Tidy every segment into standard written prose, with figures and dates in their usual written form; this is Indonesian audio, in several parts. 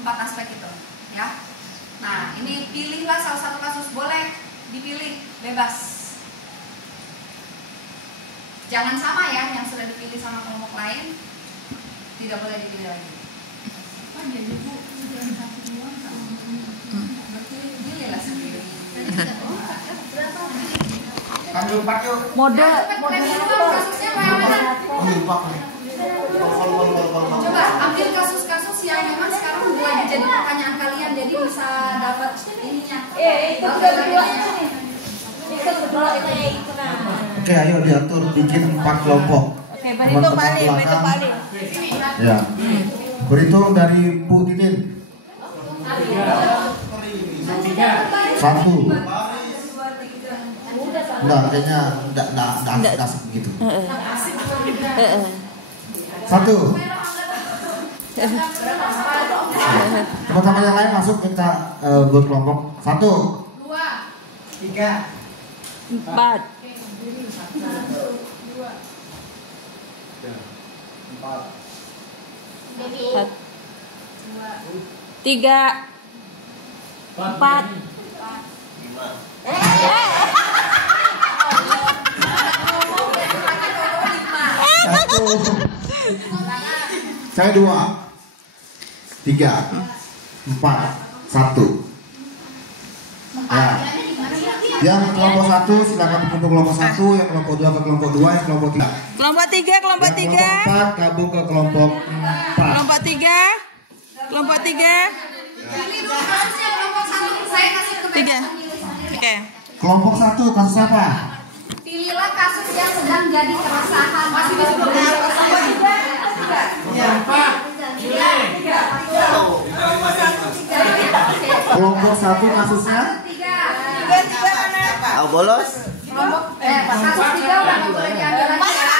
4 aspek itu, ya. Nah, ini pilihlah salah satu kasus, boleh dipilih, bebas. Jangan sama ya, yang sudah dipilih sama kelompok lain tidak boleh dipilih lagi. Oh, jadi Bu, sudah satu doang tak berarti pilihlah sendiri. Ambil 4 yuk. Mode kasusnya coba ambil kasus-kasus yang memang sekarang mulai jadi pertanyaan kalian, jadi bisa dapat ininya. itu kedua nih. Itu kedua itu nah. Oke, ayo diatur bikin 4 kelompok. Oke, berhitung paling. Ya. Berhitung dari Bu Titin. 1. Enggak, kayaknya enggak asik begitu. 1. Teman-teman yang lain masuk kita buat kelompok. 1, 2, 3, 4. 3, 4. Saya 2, 3, 4, 1. Ya. Yang kelompok 1 silakan ke kelompok 1, yang kelompok 2 ke kelompok 2, yang kelompok 3. Kelompok 3, kelompok 3. Kelompok 4 gabung ke kelompok 4. Kelompok 3. Kelompok 3. pilih dulu kasusnya kelompok 1. Saya kasih kebebasan milih sendiri. Oke. Kelompok 1 kasus apa? Pilihlah kasus yang sedang jadi keresahan. Masih bisa Kelompok 1 kasusnya? 3. bolos. Kelompok kasus 3 udah nggak boleh diambil lagi ya.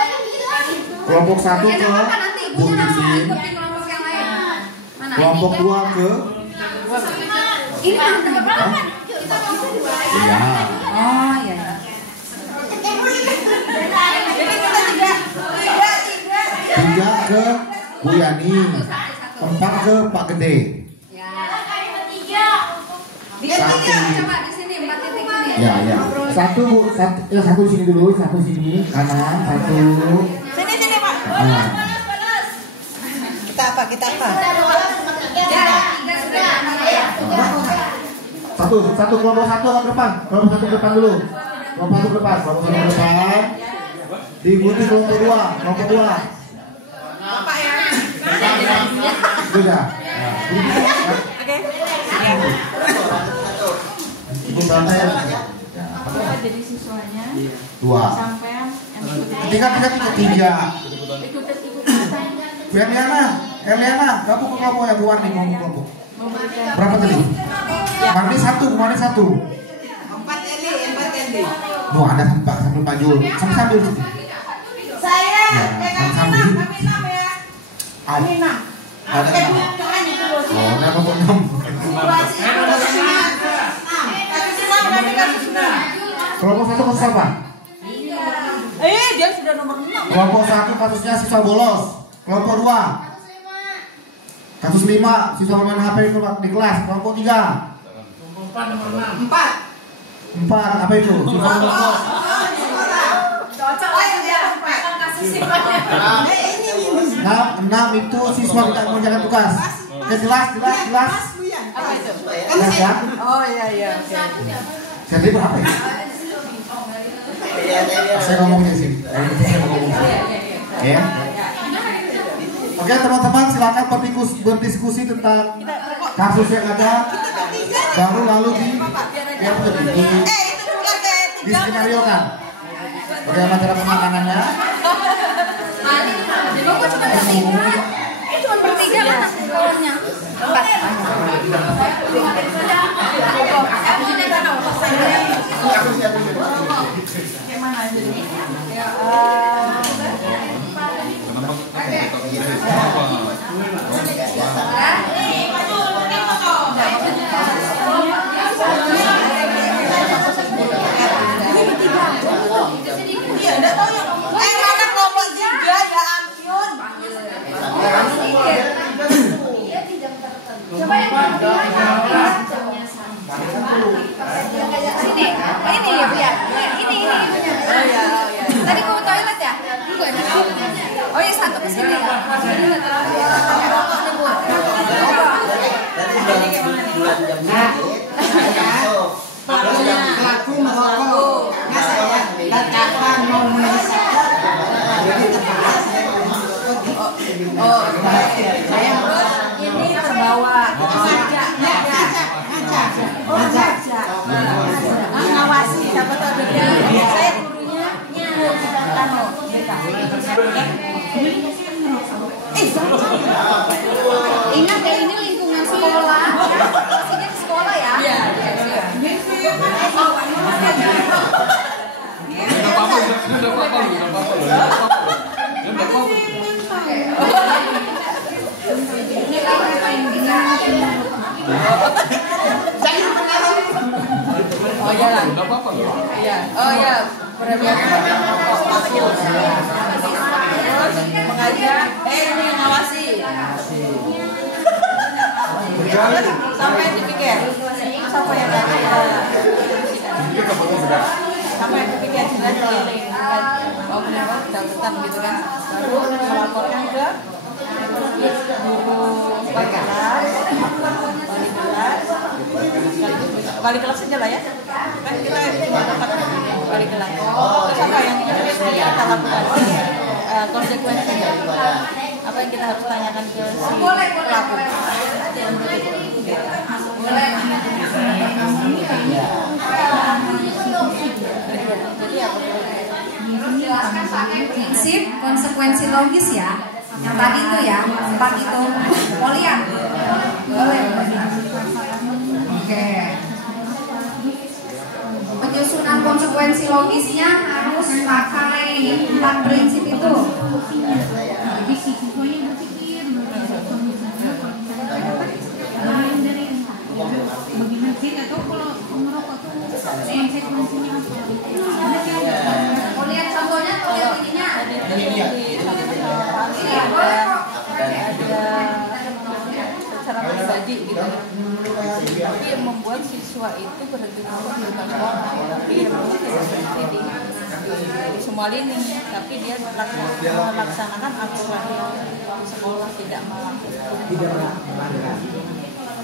Nyanyi lagi. Kelompok 1 ke Bu Titin. Kelompok 2 ke? Ini ada. Iya. Oh iya. 3 ke Bu Yani. 4 ke Pak Gede. Dia 3 coba di sini 4 titik ini. Ya, ya. 1 Bu, 1 di sini dulu, 1 sini, kanan, 1. Sini Pak. Nah. Kita apa? Ya, 3 sudah. Satu kelompok 1 ke depan. Kelompok 1 ke depan dulu. Kelompok 1 ke depan, kelompok 1 ke depan. Diikuti kelompok 2, kelompok 2. Sudah. Oke. Ibu berapa ya? Apa jadi siswanya? 2. Sampai Tiga. Eliana, gabung ke kelompok yang luar nih, kelompok. Berapa tadi? Mandi 1. 4 Eli. Mau ada 4 sambil maju. Sambil. Saya Sambil. kami 6 ya. Ada 6. Oh, ada kelompok 6. Kelompok 1 kasus apa? Dia sudah nomor 6. Kelompok 1 kasusnya siswa bolos. Kelompok 2 kasus 5 siswa main HP di kelas. Kelompok 3 Kelompok 4 nomor 6. 4 apa itu? Siswa bolos. Cocok ya. Kasus sifatnya. 6 itu siswa tidak mengerjakan tugas. Oke, jelas. Apa itu? Jelas ya? Oh iya. Jadi berapa ya? Saya ngomongnya sih. Ya. Oke teman-teman, silakan berdiskusi tentang kasus yang ada. Baru lalu di skenario kan. Bagaimana cara penanganannya? Cuma bertiga. Cuma bertiga mana keluarnya? 4. sini ya. Pelaku merokok, nggak saya dan kapan mau menyesal. Saya ini terbawa ngajak ngawasi siapa tahu ada saya gurunya Ingat ya, ini lingkungan sekolah. Sini sekolah ya. Iya. oh ya lah iya oh ya mengajak ini ngawasi sampai dipikir sampai yang sampai dipikir jelas keliling oh kenapa daftar gitu kan baru melaporkan ke guru wali kelas saja lah ya kan kita cuma dapat wali kelas terus apa yang kita lakukan konsekuensinya apa yang kita harus tanyakan ke si pelaku jadi apa Jelaskan pakai prinsip konsekuensi logis ya. Yang tadi itu ya, 4 itu. Polian. Boleh. Oke. Penyusunan konsekuensi logisnya harus pakai 4 prinsip itu. Jadi si siswanya berpikir bagaimana sih atau kalau merokok tuh konsekuensinya apa? Mau lihat contohnya, mau lihat ininya. Ada secara pribadi gitu tapi yang membuat siswa itu berhenti ngomong di depan sekolah tapi yang tidak berhenti di semua lini tapi dia melaksanakan aturan yang di sekolah tidak melakukan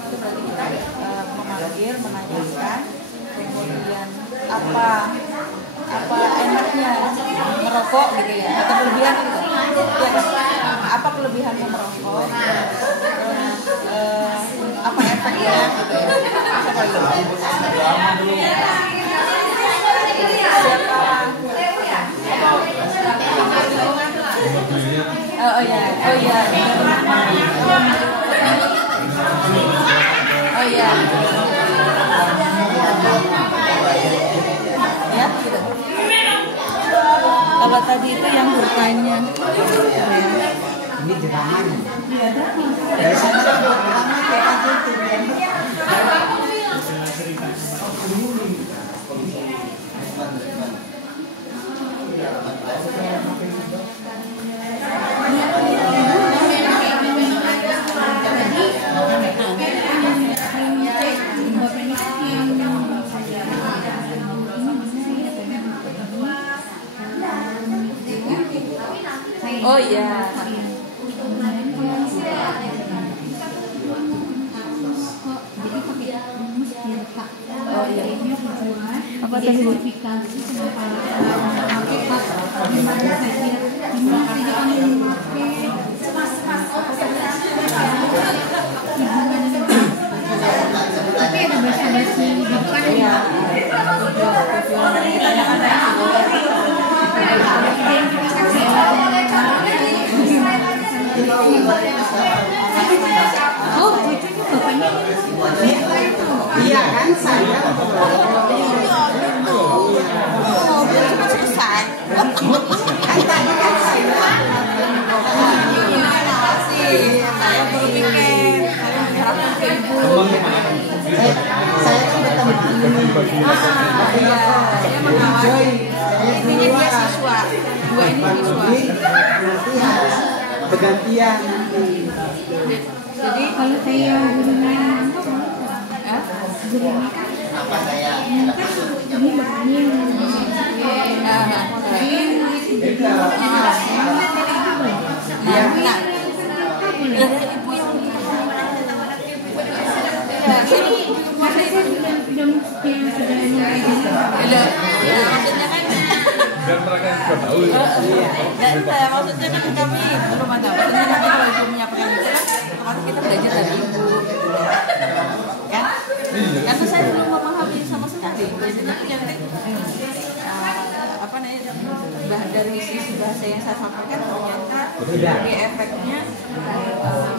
itu berarti kita memanggil menanyakan kemudian apa enaknya merokok gitu ya atau kelebihan gitu ya apa kelebihannya merokok apa efeknya gitu ya siapa itu oh ya ya gitu. Kalau tadi itu yang bertanya ini dramanya dari sana drama kayak gitu oh iya apa tadi verifikasi sama gimana saja kamu memakai tapi ada basa-basi di depan ya oh cucunya bapaknya iya kan saya selesai saya berpikir saya kan bertemu dia mengawasi intinya dia siswa dua ini siswa bergantian. Jadi kalau saya gurunya ini begini Ya, nah, ada ibu yang ya, sini maksudnya kan Biar mereka juga tahu. maksudnya kan kami rumah tangga maksudnya nanti kalau ibu menyampaikan itu kan otomatis kita belajar dari ibu kan karena saya belum memahami sama sekali jadi nanti apa namanya dari sisi bahasa yang saya sampaikan ternyata di efeknya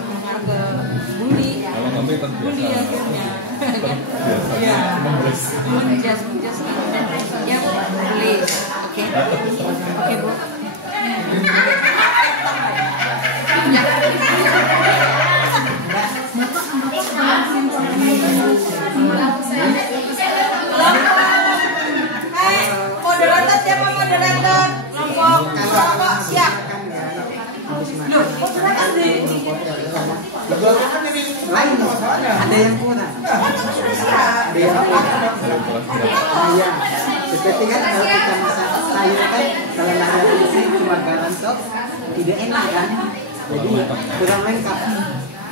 mengarah ke bully akhirnya kan ya menjas ya bully oke Bu moderator siapa moderator kelompok siap lain ada yang kurang ya seperti kan kalau kita masak sayur kan kalau nggak ada isi cuma garam tok tidak enak kan jadi kurang lengkap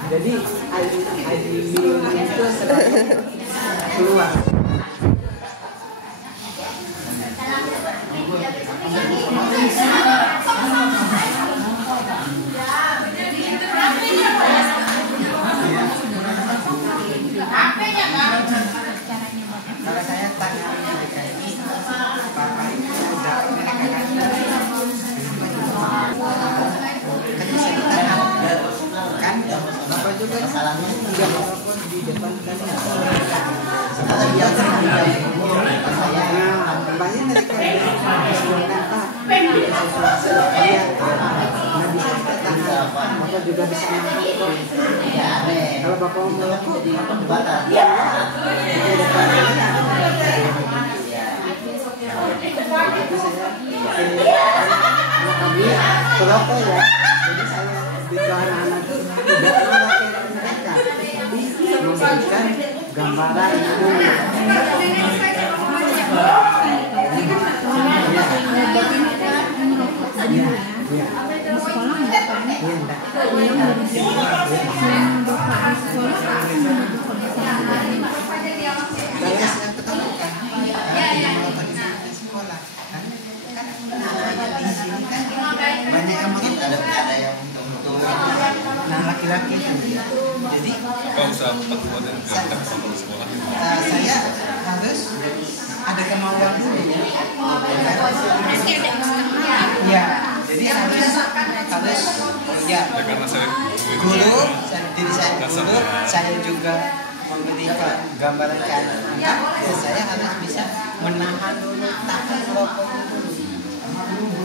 jadi air minum itu selalu keluar kalau saya tanya DKI Bapak ini sudah kan Bapak juga tidak walaupun di depan kan yang banyak mereka Bapak juga bisa nangkap kalau Bapak mau perokok ya jadi saya di anak-anak itu tidak memakai mereka tapi memberikan gambaran itu banyak yang mungkin ada yang untuk nah laki-laki jadi saya harus ada kemauan dulu ya jadi harus ya guru diri saya guru saya juga memberikan gambaran ke anak-anak ya saya harus bisa menahan dulu tahan rokok dulu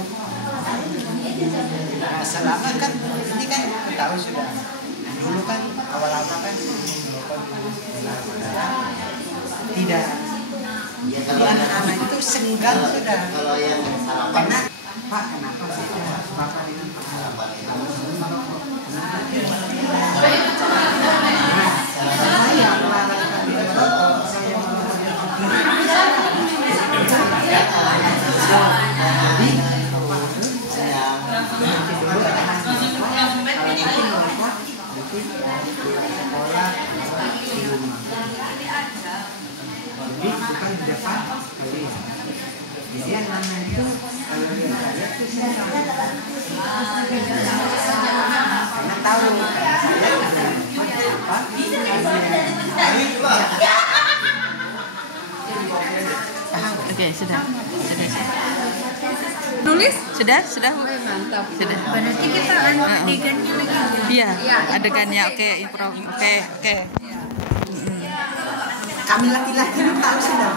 nah, selama kan ini kan tahu sudah dulu kan awal-awal kan tidak jadi anak-anak itu senggang sudah karena Pak kenapa sih Bapak ini saya melarangkan merokok saya jadi bukan di depan kalian jadi anak-anak itu kalau dia lihat itu saya karena tahu Oke, sudah. Nulis? Sudah. Mantap. Sudah. Berarti kita adegannya lagi. Iya, adegannya oke, improv. Oke. kami laki-laki tahu sudah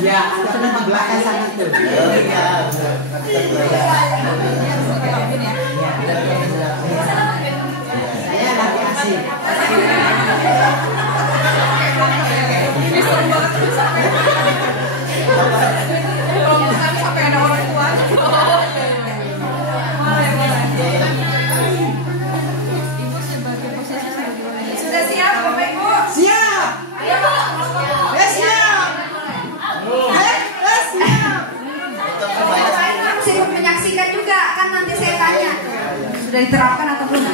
ya sudah di belakang sana tuh saya lagi asik sampai ada orang tua. Sudah siap? Sudah diterapkan atau belum?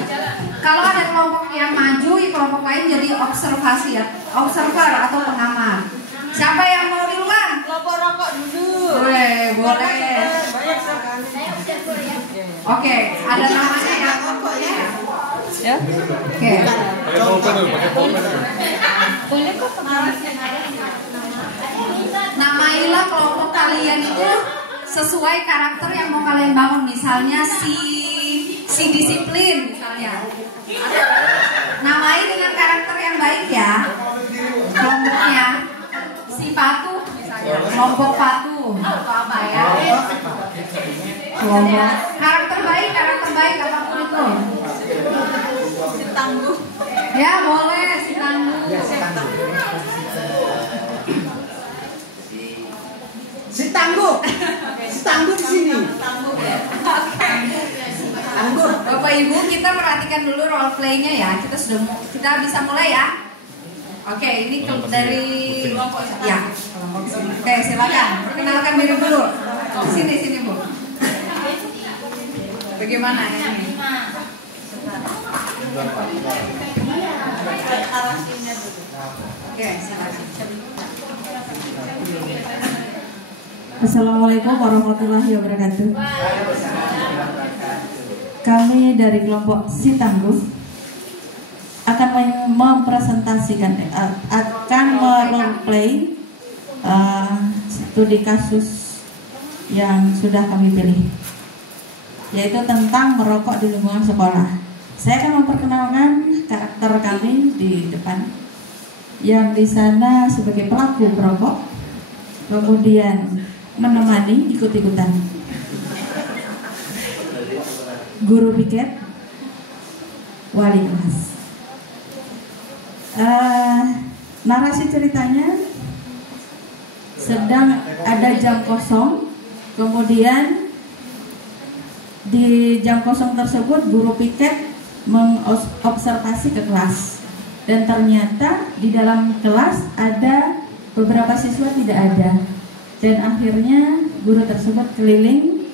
Kalau ada kelompok yang maju, kelompok lain jadi observasi ya, observer atau pengamat. Siapa yang mau duluan? Kelompok rokok dulu. Boleh. Banyak sekali. Oke, ada namanya ya? Ya. Oke. Pakai pulpen dulu, pakai pulpen dulu. Boleh kok. Namailah kelompok kalian itu sesuai karakter yang mau kalian bangun. Misalnya si disiplin misalnya. Namai dengan karakter yang baik ya. Kelompoknya si patuh misalnya. Kelompok patuh atau apa ya? Kelompok karakter baik apapun itu. Si tangguh. Ya boleh si tangguh. Si tangguh di sini. Tangguh. Bapak Ibu, kita perhatikan dulu role play-nya ya. Kita bisa mulai ya. Oke, ini dari kelompok ya. Oke, silakan. Perkenalkan diri dulu. Sini Bu. Bagaimana ini? Oke, silakan. Assalamualaikum warahmatullahi wabarakatuh. Kami dari kelompok Si Tangguh akan mempresentasikan, akan meroleplay studi kasus yang sudah kami pilih, yaitu tentang merokok di lingkungan sekolah. Saya akan memperkenalkan karakter kami di depan, yang di sana sebagai pelaku perokok, kemudian menemani ikut-ikutan guru piket, wali kelas. Narasi ceritanya sedang ada jam kosong, kemudian di jam kosong tersebut guru piket mengobservasi ke kelas, dan ternyata di dalam kelas ada beberapa siswa tidak ada, dan akhirnya guru tersebut keliling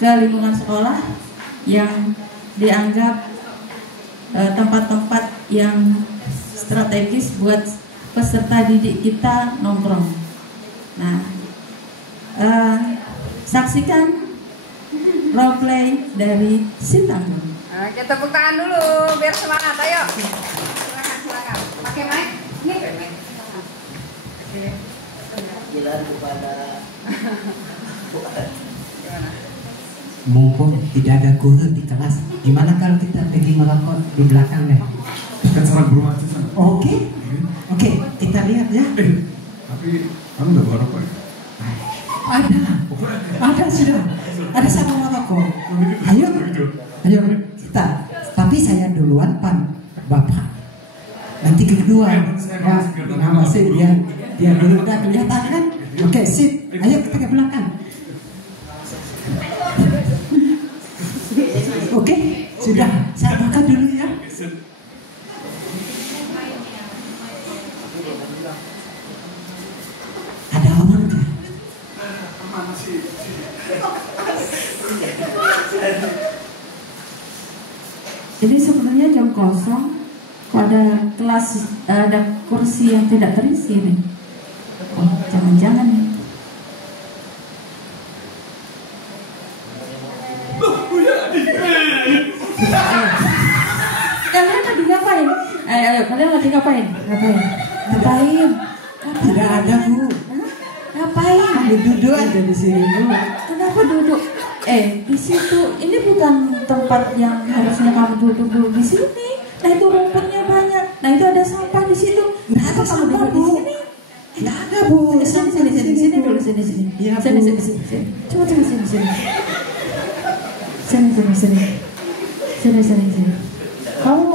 ke lingkungan sekolah yang dianggap tempat-tempat yang strategis buat peserta didik kita nongkrong. Nah, saksikan roleplay dari Si Tangguh. Oke, tepuk tangan dulu biar semangat. Ayo. Silakan. Pakai mic. Nih. Jalan kepada mumpung tidak ada guru di kelas, gimana kalau kita pergi merokok di belakang deh? Kan sarang berumah itu sana. Oke, kita lihat ya. Tapi kamu udah bawa rokok ya? Ada sudah, ada sama merokok. Ayo kita. Tapi saya duluan, Bapak. Nanti kedua. Nah, masih dia dulu udah kelihatan kan? Oke, sip. Ayo kita ke belakang. Oke, sudah. Saya buka dulu ya. Ada orang ya? Jadi sebenarnya jam kosong, pada kelas ada kursi yang tidak terisi nih. Oh, jangan-jangan nih. Kalian lagi ngapain? Ayo, kalian lagi ngapain? Ngapain? Tidak ada, Bu. Ngapain? Kamu duduk aja di sini, Bu. Kenapa duduk? Di situ. Ini bukan tempat yang harusnya kamu duduk dulu di sini. Nah, itu rumputnya banyak. Nah, itu ada sampah di situ. Kenapa kamu duduk di sini? Tidak ada, Bu. Sini dulu, sini. Iya, Bu. Sini. Coba sini. Kamu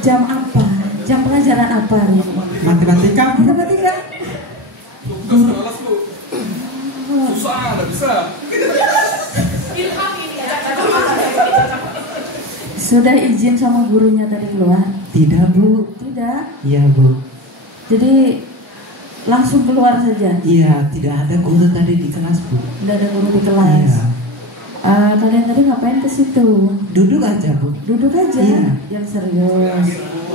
jam apa? Jam pelajaran apa hari ini? Matematika. Kelas Bu. Susah, nggak bisa. Sudah izin sama gurunya tadi keluar? Tidak, Bu. Tidak. Iya, Bu. Jadi langsung keluar saja. Iya, tidak ada guru tadi di kelas, Bu. Tidak ada guru di kelas. Iya. Kalian tadi ngapain ke situ? Duduk aja Bu. Duduk aja, Iya. yang serius.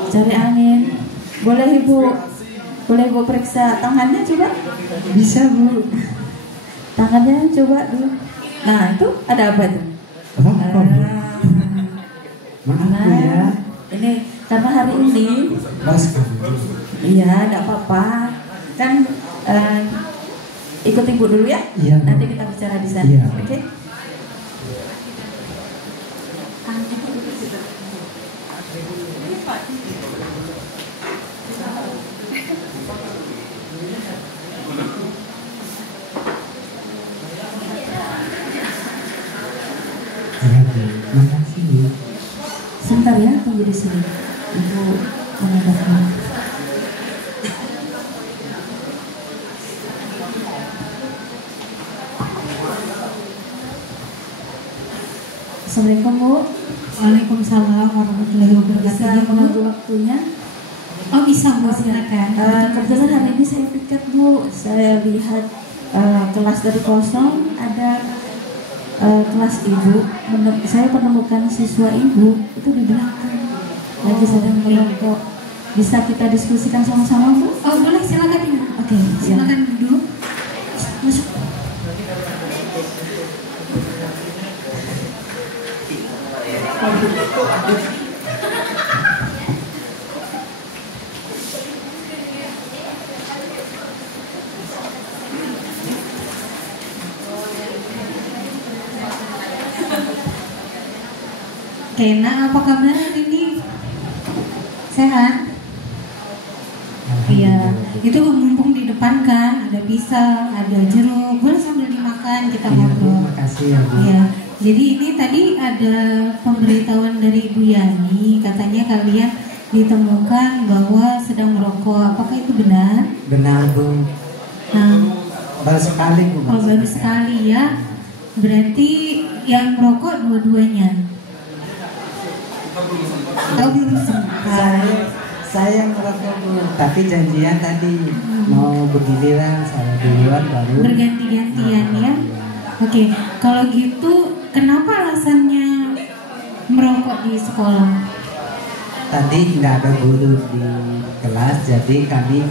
Cari angin. Boleh Ibu periksa tangannya coba? Bisa Bu. Tangannya coba dulu. Nah itu ada apa itu? Rokok Bu. Maaf Bu ya. Ini karena hari ini. Bos Bu. Iya, tidak apa-apa. Kan ikut Ibu dulu ya. Iya, Bu. Nanti kita bicara di sana. Iya. Oke. Iya Bu. Makasih Bu. Sebentar ya, tunggu di sini. Ibu menambahkan. Assalamualaikum Bu. Waalaikumsalam warahmatullahi Bisa wabarakatuh. menunggu waktunya? Oh bisa Bu, silakan. Kebetulan hari ini saya piket Bu. Saya lihat kelas dari kosong, ada kelas Ibu. Saya menemukan siswa Ibu itu di belakang lagi sedang merokok. Bisa kita diskusikan sama-sama Bu? Oh boleh, silakan Ibu. Oke, Silakan duduk. Masuk. Kena, apa kabar hari ini? Sehat? Iya, itu mumpung di depan kan ada pisang, ada jeruk, boleh sambil dimakan kita Iya Bu, ngobrol. makasih ya Bu. Iya, jadi ini tadi ada pemberitahuan dari Ibu Yani, katanya kalian ditemukan bahwa sedang merokok. Apakah itu benar? Benar Bu. Nah, Baru sekali Bu. kalau baru sekali ya, berarti yang merokok dua-duanya. Tahu belum sempat. Saya ngerokok Bu, tapi janjian tadi mau bergiliran, saya duluan baru. Berganti-gantian ya. Oke, kalau gitu kenapa alasannya merokok di sekolah? Tadi tidak ada guru di kelas, jadi kami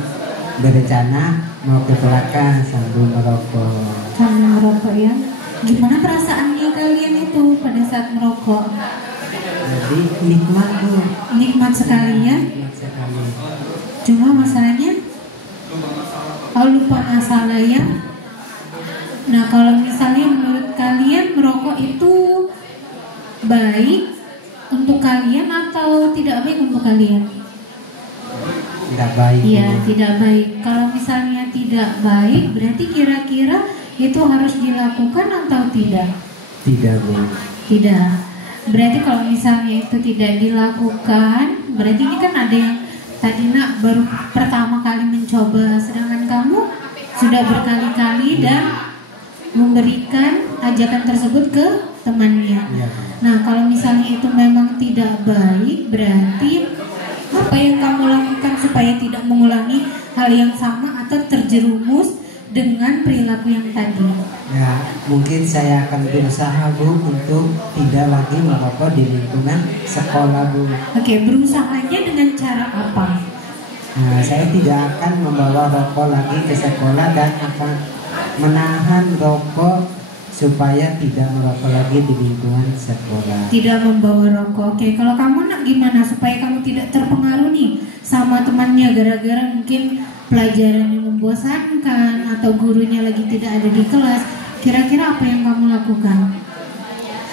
berencana mau ke belakang sambil merokok. Sambil merokok ya. Gimana perasaannya kalian itu pada saat merokok? Jadi nikmat Bu, Nikmat sekali ya. nikmat sekali. Cuma masalahnya lupa masalah ya. Nah, kalau misalnya menurut kalian merokok itu baik untuk kalian atau tidak baik untuk kalian? Tidak baik. Iya, Bu. tidak baik. Kalau misalnya tidak baik, berarti kira-kira itu harus dilakukan atau tidak? Tidak Bu. Tidak. Berarti kalau misalnya itu tidak dilakukan, berarti ini kan ada yang tadi nak baru pertama kali mencoba, sedangkan kamu sudah berkali-kali dan memberikan ajakan tersebut ke temannya. Iya. Nah, kalau misalnya itu memang tidak baik, berarti apa yang kamu lakukan supaya tidak mengulangi hal yang sama atau terjerumus dengan perilaku yang tadi? Ya, mungkin saya akan berusaha Bu untuk tidak lagi merokok di lingkungan sekolah Bu. Oke, berusahanya dengan cara apa? Nah, saya tidak akan membawa rokok lagi ke sekolah dan akan menahan rokok supaya tidak merokok lagi di lingkungan sekolah. Tidak membawa rokok. Oke, kalau kamu nak gimana supaya kamu tidak terpengaruh nih sama temannya gara-gara mungkin pelajaran yang membosankan atau gurunya lagi tidak ada di kelas? Kira-kira apa yang kamu lakukan?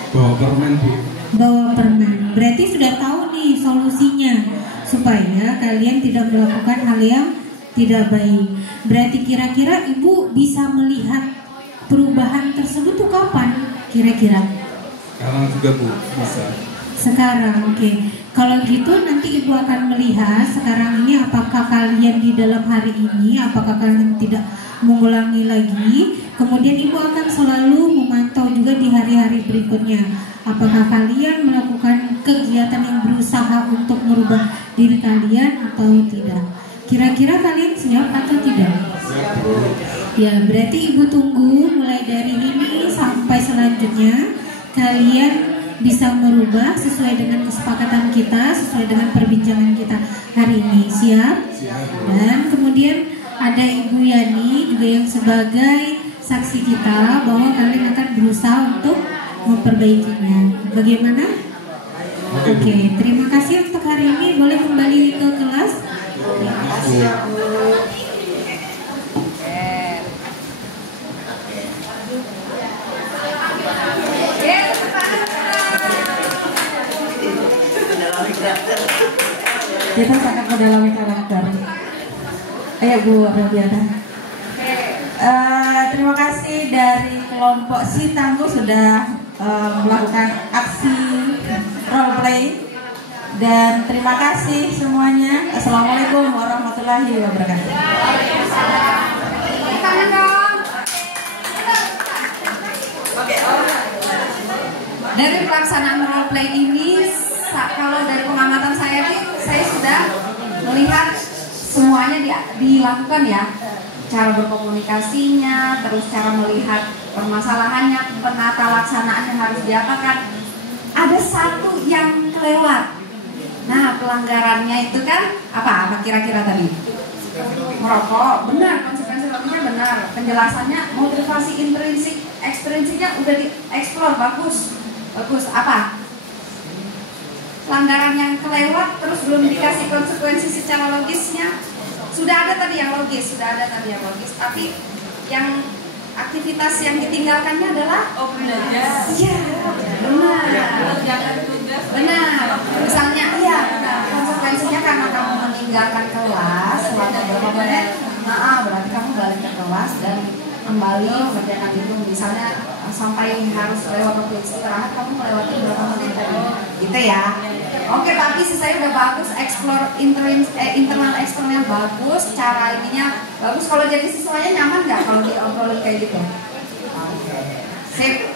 Bawa permen Bu. Bawa permen. Berarti sudah tahu nih solusinya supaya kalian tidak melakukan hal yang tidak baik. Berarti kira-kira Ibu bisa melihat perubahan tersebut tuh kapan? Kira-kira? Sekarang juga Bu, bisa. Sekarang, oke. Kalau gitu nanti Ibu akan melihat sekarang ini apakah kalian di dalam hari ini, apakah kalian tidak mengulangi lagi. Kemudian Ibu akan selalu memantau juga di hari-hari berikutnya. Apakah kalian melakukan kegiatan yang berusaha untuk merubah diri kalian atau tidak. Kira-kira kalian siap atau tidak? Siap Bu. Ya, berarti Ibu tunggu mulai dari ini sampai selanjutnya. kalian bisa merubah sesuai dengan kesepakatan kita, sesuai dengan perbincangan kita hari ini. Siap? Dan kemudian ada Ibu Yani juga yang sebagai saksi kita bahwa kalian akan berusaha untuk memperbaikinya. Bagaimana? Oke, terima kasih untuk hari ini. Boleh kembali ke kelas. Terima kasih ya Bu. Kita sangat mendalami karakter. Ayo Bu Robiana. Terima kasih dari kelompok Si Tangguh sudah melakukan aksi role play, dan terima kasih semuanya. Assalamualaikum warahmatullahi wabarakatuh. Dari pelaksanaan role play ini, kalau dari pengamatan saya nih, saya sudah melihat semuanya dilakukan ya. Cara berkomunikasinya, terus cara melihat permasalahannya, penata laksanaan yang harus diapakan. Ada satu yang kelewat. Nah, pelanggarannya itu kan apa kira-kira tadi? Merokok, benar, konsekuensi rokoknya benar. Penjelasannya, motivasi intrinsik, ekstrinsiknya udah dieksplor, bagus. Apa? Pelanggaran yang kelewat terus belum dikasih konsekuensi secara logisnya. Sudah ada tadi yang logis, tapi yang aktivitas yang ditinggalkannya adalah belajar. Iya, benar. Misalnya, iya, benar. Konsekuensinya karena kamu meninggalkan kelas selama beberapa menit, berarti kamu balik ke kelas dan kembali mengerjakan itu. Misalnya sampai harus lewat waktu istirahat, kamu melewati beberapa menit tadi, gitu ya. Oke, tapi saya udah bagus, explore internal eksternal bagus, cara ininya bagus. Kalau jadi siswanya nyaman nggak kalau diobrolin kayak gitu? Sip.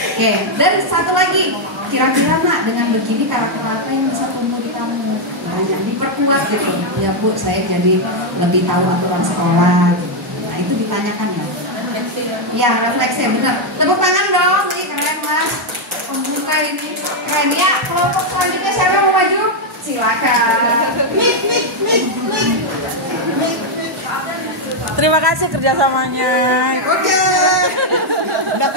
Oke, dan satu lagi, kira-kira nak dengan begini karakter apa yang bisa tumbuh di kamu? Banyak diperkuat gitu. Ya Bu, saya jadi lebih tahu aturan sekolah. Nah itu ditanyakan ya. Ya, refleksi, benar. Tepuk tangan dong, ini keren Mas. Pembuka ini keren ya. Kelompok selanjutnya siapa mau maju? Silakan. Terima kasih kerjasamanya. Oke. Udah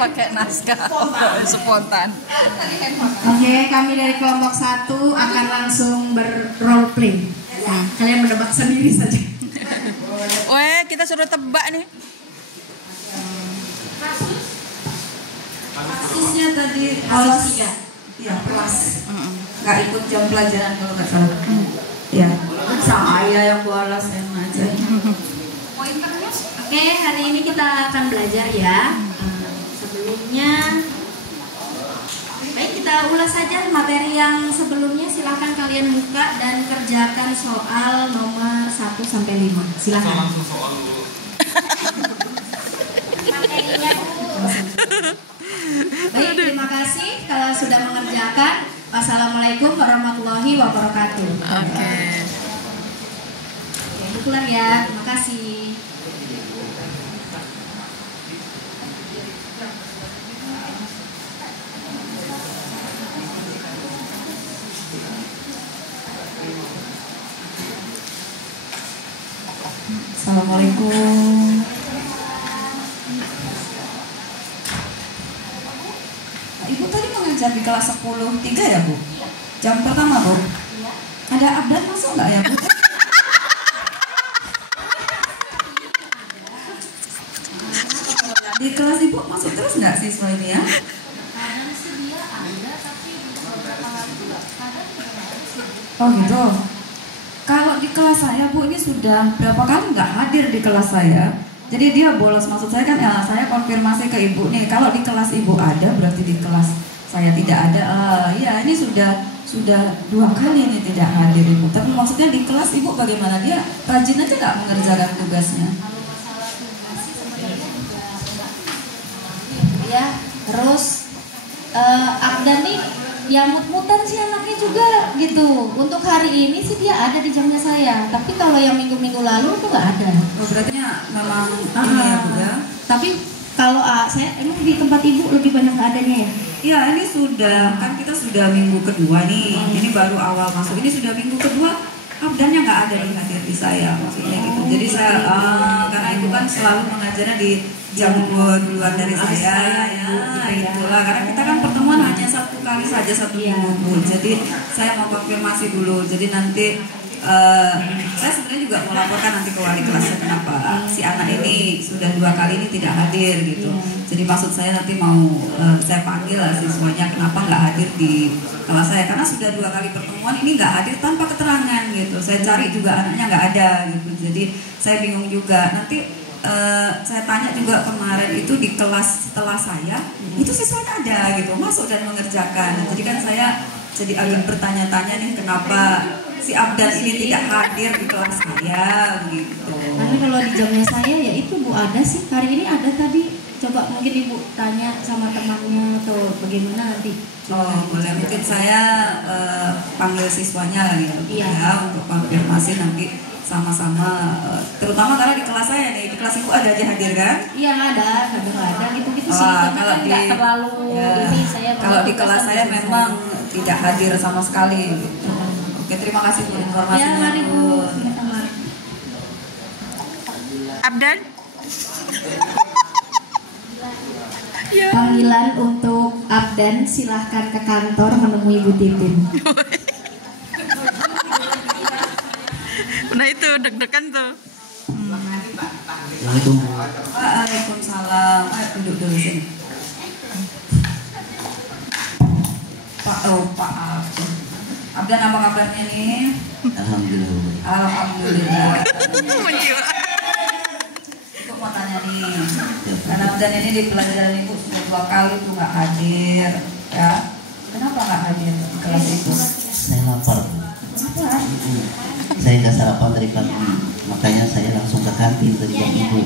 pakai naskah. Spontan. Oke, kami dari kelompok 1 akan langsung ber-role play. Nah, kalian menebak sendiri saja. Kita suruh tebak nih. Kasusnya tadi kelas 3. Iya, kelas. Nggak ikut jam pelajaran kalau nggak salah. Ya. Saya yang bolos aja. Pointernya? Oke, hari ini kita akan belajar ya. Sebelumnya, baik kita ulas saja materi yang sebelumnya. Silahkan kalian buka dan kerjakan soal nomor 1 sampai 5. Silahkan. Materinya. Baik, terima kasih kalau sudah mengerjakan. Wassalamualaikum warahmatullahi wabarakatuh. Oke. Keluar ya, terima kasih. Assalamualaikum. Ibu tadi mengajar di kelas 10-3 ya Bu? Jam pertama Bu? Ada update masuk nggak ya Bu? Di kelas Ibu masuk terus nggak siswa ini ya? Kadang sih dia ada, tapi beberapa hari juga kadang tidak ada sih. Oh gitu. Kalau di kelas saya Bu ini sudah berapa kali nggak hadir di kelas saya. Jadi dia bolos, maksud saya kan ya, saya konfirmasi ke Ibu nih. Kalau di kelas Ibu ada, berarti di kelas saya tidak ada. Iya ini sudah 2 kali ini tidak hadir Ibu. Tapi maksudnya di kelas Ibu bagaimana? Dia rajin aja nggak mengerjakan tugasnya? Kalau masalah tugas sih sebenarnya juga enggak. Ya, terus Abdan nih ya mut-mutan sih anaknya juga gitu. Untuk hari ini sih dia ada di jamnya saya, tapi kalau yang minggu-minggu lalu itu nggak ada. Oh, berarti memang ini ya Bu ya. Tapi Kalau saya ini di tempat ibu lebih banyak adanya ya? Iya, ini sudah, kan kita sudah minggu kedua nih. Ini baru awal masuk. Ini sudah minggu kedua. Abdannya nggak ada di hadir di saya, maksudnya gitu. Jadi saya karena itu kan selalu mengajarnya di jam luar dari saya, ya itulah. Karena kita kan pertemuan hanya satu kali saja satu minggu. Jadi saya mau konfirmasi dulu. Jadi nanti saya sebenarnya juga mau laporkan nanti ke wali kelasnya kenapa si anak ini sudah 2 kali ini tidak hadir gitu. Jadi maksud saya nanti mau saya panggil siswanya kenapa nggak hadir di kelas saya, karena sudah 2 kali pertemuan ini nggak hadir tanpa keterangan gitu. Saya cari juga anaknya nggak ada gitu. Jadi saya bingung juga. Nanti saya tanya juga kemarin itu di kelas setelah saya itu siswanya ada gitu, masuk dan mengerjakan. Jadi kan saya jadi agak bertanya-tanya nih kenapa si Abdan ini tidak hadir di kelas saya gitu. Karena kalau di jamnya saya ya itu Bu ada sih, hari ini ada tadi. Coba mungkin Ibu tanya sama temannya atau bagaimana nanti. Oh boleh, mungkin saya panggil siswanya lagi ya untuk konfirmasi nanti sama-sama, terutama karena di kelas saya nih, di kelas Ibu ada aja hadir kan? Iya ada, kadang ada gitu-gitu sih. Kalau kan di nggak terlalu ini saya. Kalau di kelas saya memang tidak hadir sama sekali. Gitu. Oke, terima kasih Bu informasinya. Ya, mari Bu. Abdan? Panggilan untuk Abdan, silahkan ke kantor menemui Bu Titin. Nah itu deg-degan tuh. Waalaikumsalam. Ayo duduk dulu sini. Pak Abdan apa kabarnya nih? Alhamdulillah. Alhamdulillah. Ibu mau tanya nih, karena Abdan ini di pelajaran Ibu sudah 2 kali tuh nggak hadir, ya. Kenapa nggak hadir di kelas Ibu? Saya lapar. Kenapa? Saya nggak sarapan dari pagi, makanya saya langsung ke kantin dari jam Ibu.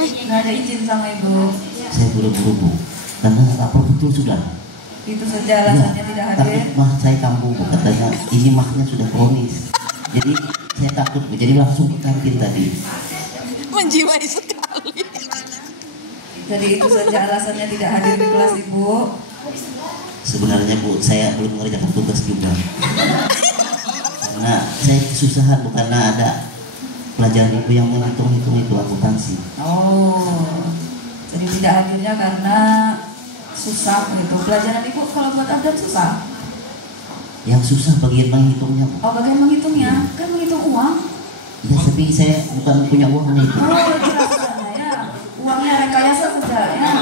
Nggak ada izin sama Ibu. Saya buru-buru Bu, karena lapar betul sudah. Itu saja alasannya tidak hadir. Tapi mah saya kambuh Bu, katanya ini mahnya sudah kronis. Jadi saya takut Bu, jadi langsung ke kantin tadi. Menjiwai sekali. Jadi itu saja alasannya tidak hadir di kelas Ibu. Sebenarnya Bu, saya belum mengerjakan tugas juga. Karena saya kesusahan Bu, karena ada pelajaran Ibu yang menghitung-hitung itu akuntansi. Oh, jadi tidak hadirnya karena susah gitu. Pelajaran Ibu kalau buat Abdan susah? Yang susah bagian menghitungnya Bu. Oh, bagian menghitungnya? Kan menghitung uang. Ya, tapi saya bukan punya uangnya itu. Oh, jelas ya. Uangnya rekayasa saja ya.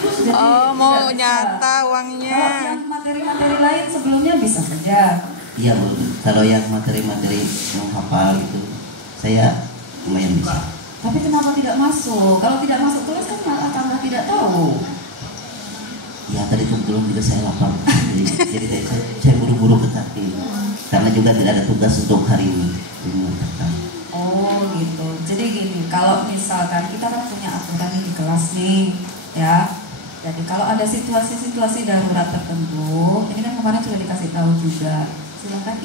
Jadi, mau nyata uangnya. Kalau yang materi-materi lain sebelumnya bisa saja. Iya Bu, kalau yang materi-materi menghafal itu saya lumayan bisa. Tapi kenapa tidak masuk? Kalau tidak masuk kelas kan malah tambah tidak tahu. Ya tadi kebetulan juga saya lapar, jadi saya buru-buru ke kantin karena juga tidak ada tugas untuk hari ini. Oh gitu. Jadi gini, kalau misalkan kita kan punya aturan di kelas nih, ya. Jadi kalau ada situasi-situasi darurat tertentu, ini kan kemarin sudah dikasih tahu juga, silakan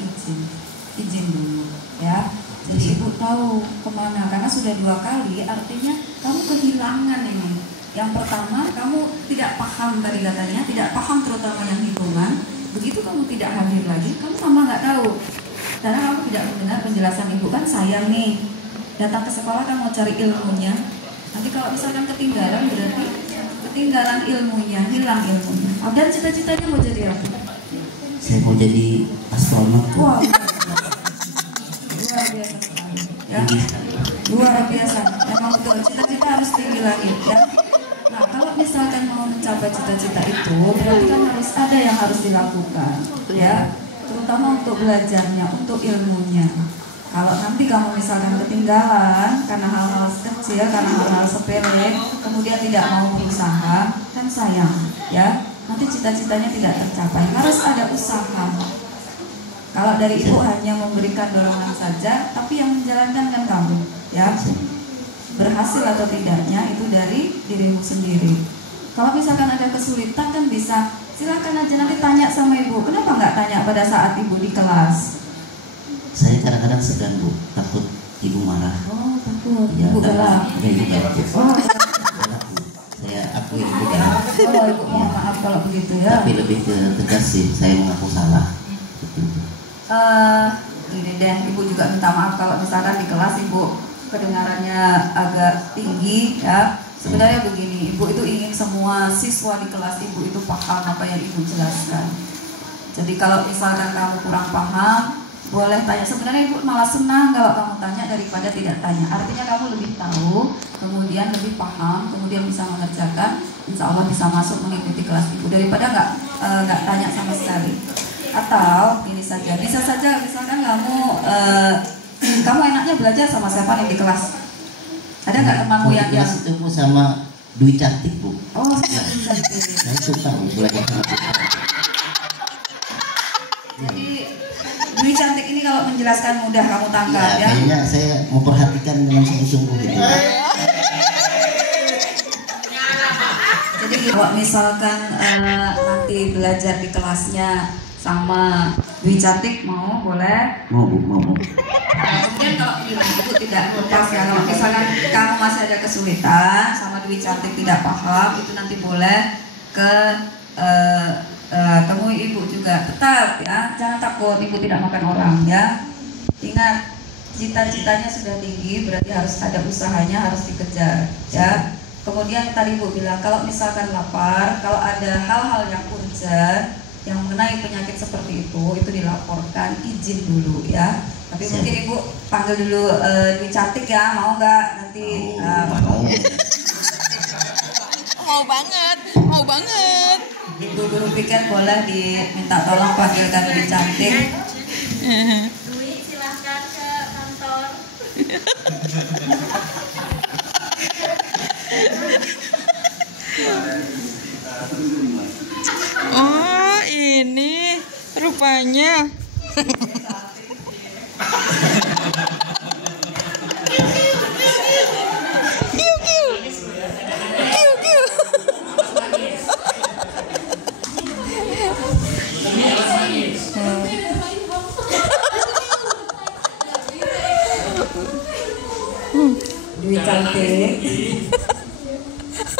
izin dulu, ya. Jadi Ibu tahu kemana, karena sudah 2 kali, artinya kamu kehilangan ini. Yang pertama, kamu tidak paham tadi katanya, tidak paham terutama yang hitungan. Begitu kamu tidak hadir lagi, kamu tambah nggak tahu. Karena kamu tidak mendengar penjelasan Ibu, kan sayang nih. Datang ke sekolah kan mau cari ilmunya. Nanti kalau misalkan ketinggalan, berarti ketinggalan ilmunya, hilang ilmunya. Abdan cita-citanya mau jadi apa? Saya mau jadi astronot. Wow, luar biasa sekali. Ya, luar biasa. Memang betul, cita-cita harus tinggi lagi ya. Nah, kalau misalkan mau mencapai cita-cita itu, berarti kan harus ada yang harus dilakukan, ya. Terutama untuk belajarnya, untuk ilmunya. Kalau nanti kamu misalkan ketinggalan karena hal-hal kecil, karena hal-hal sepele, kemudian tidak mau berusaha, kan sayang, ya. Nanti cita-citanya tidak tercapai. Harus ada usaha. Kalau dari Ibu hanya memberikan dorongan saja, tapi yang menjalankan kan kamu, ya. Berhasil atau tidaknya itu dari dirimu sendiri. Kalau misalkan ada kesulitan kan bisa, silakan aja nanti tanya sama Ibu. Kenapa nggak tanya pada saat Ibu di kelas? Saya kadang-kadang segan Bu, takut Ibu marah. Oh takut, Ya, Ibu galak. Ya, Ibu galak. Oh, saya akui bukan. Oh, Ibu mohon maaf kalau begitu ya. Tapi lebih ke tegas sih, saya mengaku salah. Ini deh, Ibu juga minta maaf kalau misalkan di kelas Ibu kedengarannya agak tinggi ya. Sebenarnya begini, Ibu itu ingin semua siswa di kelas Ibu itu paham apa yang Ibu jelaskan. Jadi kalau misalkan kamu kurang paham, boleh tanya. Sebenarnya Ibu malah senang kalau kamu tanya daripada tidak tanya. Artinya kamu lebih tahu, kemudian lebih paham, kemudian bisa mengerjakan, insya Allah bisa masuk mengikuti kelas Ibu daripada nggak tanya sama sekali. Atau ini saja, bisa saja misalkan kamu enaknya belajar sama siapa nih di kelas? Ada nggak temanmu yang ketemu sama Dwi Cantik, Bu? Oh, saya suka belajar sama Dwi. Jadi Dwi Cantik ini kalau menjelaskan mudah kamu tangkap ya? Kayaknya saya memperhatikan dengan sungguh-sungguh gitu. Jadi kalau misalkan nanti belajar di kelasnya sama Dwi Cantik mau boleh? Mau, Bu, mau. Kemudian kalau Ibu tidak lepas ya, kalau misalkan kamu masih ada kesulitan sama Dwi Cantik tidak paham, itu nanti boleh ke temui Ibu juga. Tetap ya, jangan takut Ibu tidak makan orang ya. Ingat, cita-citanya sudah tinggi, berarti harus ada usahanya, harus dikejar ya. Kemudian tadi Ibu bilang kalau misalkan lapar, kalau ada hal-hal yang urgent yang mengenai penyakit seperti itu dilaporkan, izin dulu ya. Tapi mungkin Ibu panggil dulu Dwi Cantik ya, mau nggak nanti? Mau banget. Ibu guru piket boleh diminta tolong panggilkan Dwi Cantik. Dwi silahkan ke kantor. Oh, ini rupanya. Dwi Cantik.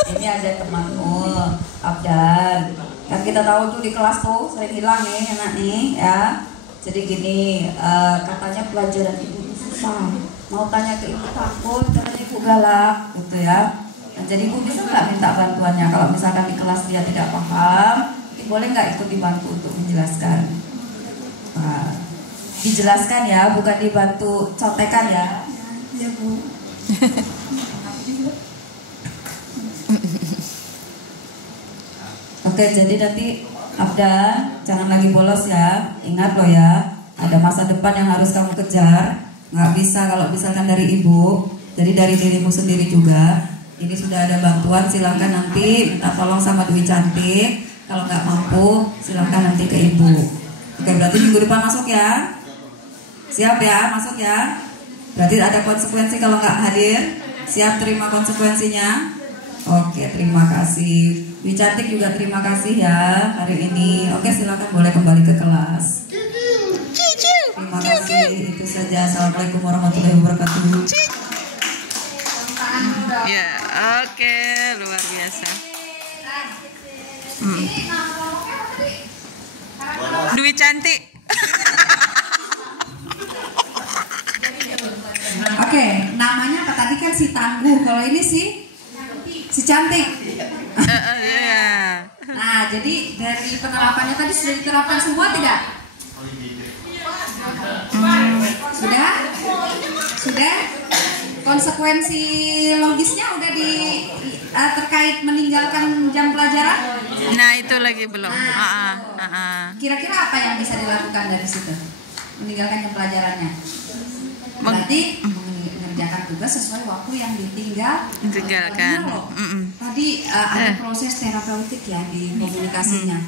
Ini ada temanmu, Abdan. Kan kita tahu tuh di kelas tuh sering hilang nih anak nih ya. Jadi gini, katanya pelajaran Ibu itu susah. Mau tanya ke Ibu takut, katanya Ibu galak gitu ya. Nah, jadi Ibu bisa nggak minta bantuannya kalau misalkan di kelas dia tidak paham, boleh nggak ikut dibantu untuk menjelaskan? Nah, dijelaskan ya, bukan dibantu contekan ya. Ya Bu. Oke, jadi nanti Abdan jangan lagi bolos ya. Ingat loh ya, ada masa depan yang harus kamu kejar. Nggak bisa kalau misalkan dari Ibu, jadi dari dirimu sendiri juga. Ini sudah ada bantuan, silahkan nanti minta tolong sama Dwi Cantik. Kalau nggak mampu, silahkan nanti ke Ibu. Oke, berarti minggu depan masuk ya. Siap ya, masuk ya. Berarti ada konsekuensi kalau nggak hadir. Siap terima konsekuensinya. Oke, terima kasih. Dwi Cantik juga terima kasih ya hari ini. Oke, silakan boleh kembali ke kelas. Terima kasih. Itu saja. Assalamualaikum warahmatullahi wabarakatuh. Ya, oke, luar biasa. Dwi Cantik. Oke, namanya apa tadi kan si Tangguh. Kalau ini si Cantik. Nah, jadi dari penerapannya tadi sudah diterapkan semua tidak? Sudah? Sudah? Konsekuensi logisnya udah terkait meninggalkan jam pelajaran? Nah, itu lagi belum. Kira-kira apa yang bisa dilakukan dari situ? Meninggalkan jam pelajarannya? Berarti mengerjakan tugas sesuai waktu yang ditinggalkan. Tadi ada proses terapeutik ya di komunikasinya.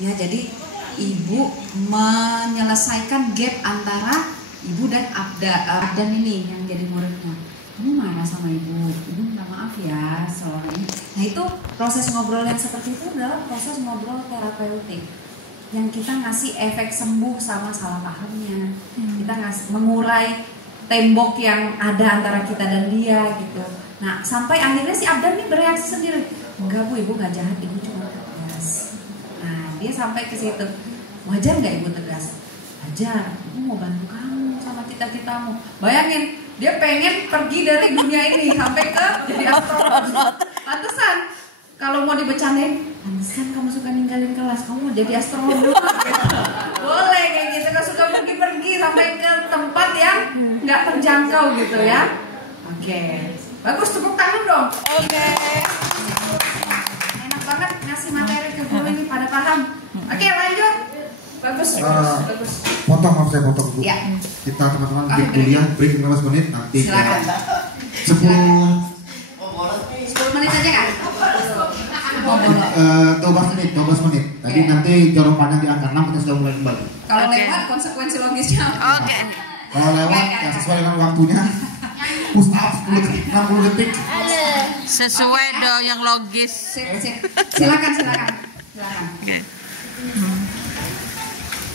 Ya, jadi Ibu menyelesaikan gap antara Ibu dan Abdan ini yang jadi muridnya. Ibu marah sama Ibu minta maaf ya soalnya. Nah, itu proses ngobrol yang seperti itu adalah proses ngobrol terapeutik yang kita ngasih efek sembuh sama salah pahamnya. Kita mengurai tembok yang ada antara kita dan dia gitu. Nah, sampai akhirnya si Abdan ini bereaksi sendiri. Enggak Bu, Ibu nggak jahat, Ibu cuma tegas. Nah dia sampai ke situ, wajar nggak Ibu tegas? Wajar, Ibu mau bantu kamu sama cita-citamu. Bayangin, dia pengen pergi dari dunia ini sampai ke jadi astronot. Pantesan kalau mau dibecandain, pantesan kamu suka ninggalin kelas, kamu mau jadi astronot dulu. Boleh kayak gitu, kalau suka pergi-pergi sampai ke tempat yang nggak terjangkau gitu ya. Oke, bagus, tepuk tangan dong. Oke. Enak banget ngasih materi ke guru ini, pada paham. Oke, lanjut. Bagus, bagus. Potong, maaf saya potong dulu. Ya. Kita teman-teman break kuliah, break 15 menit nanti. Silakan. 10 menit aja kan? 12 menit. Tadi nanti jarum panjang di angka 6 kita sudah mulai kembali. Kalau lewat konsekuensi logisnya. Oke. Kalau lewat ya sesuai dengan waktunya. Push up 60 detik. Sesuai dong yang logis. Silakan. Oke.